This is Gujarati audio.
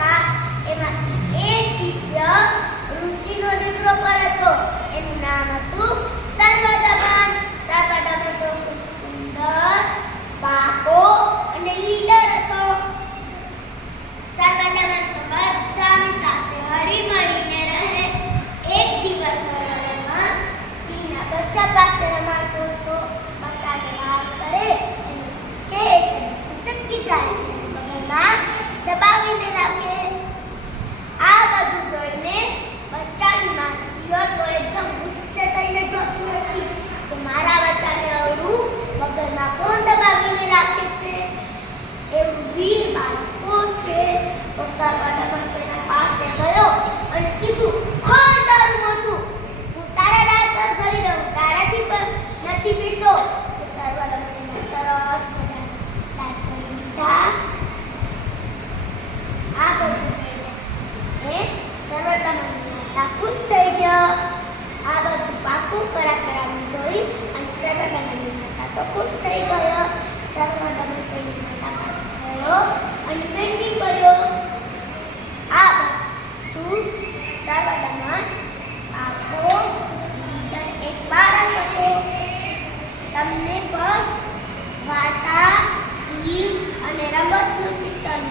હતા એમાંથી એક શિષ્ય ઋષિનો દીકરો પણ હતો. એનું નામ હતું સર્વદમન. સર્વદમન તો ખૂબ સુંદર, પાકો અને લીડર હતો. સર્વદમન તો બધાની સાથે હળીમળીને રહે. એક દિવસ સર્વદમન સિંહના બચ્ચા પાસે રમાડતો હતો. બચ્ચાને વાત કરે એને પૂછે એટલે ચટકી જાય છે, બગલમાં દબાવીને રાખે. આ બધું જોઈને બચ્ચાની માસીઓ તો એકદમ ગુસ્સે થઈને જોતી હતી કે મારા બચ્ચાને અવળું બગલમાં કોણ દબાવીને રાખે છે? એવું વીર બાળક કોણ છે? તો સર્વદમન તેના પાસે ગયો અને કીધું, ખોલ તારું મોઢું, હું તારા દાંત પર ભરી દઉં, તારાથી પણ નથી પીતો. તો સર્વદમન સરસ મજાના દાંત ભરી દીધા. આ બધું સર્વદમનની માતા ખુશ થઈ ગયો. આ બધું પાકું કરાકરાનું જોઈ અને સર્વદમનની માતા તો ખુશ થઈ ગયો. સર્વદમન તેની માતા પાસે ગયો અને વિનંતી કર્યો. આ બધું સર્વદમન પાકો એક બાળક હતો. તમને પણ વાર્તા, ગીત અને રમતનું શિક્ષણ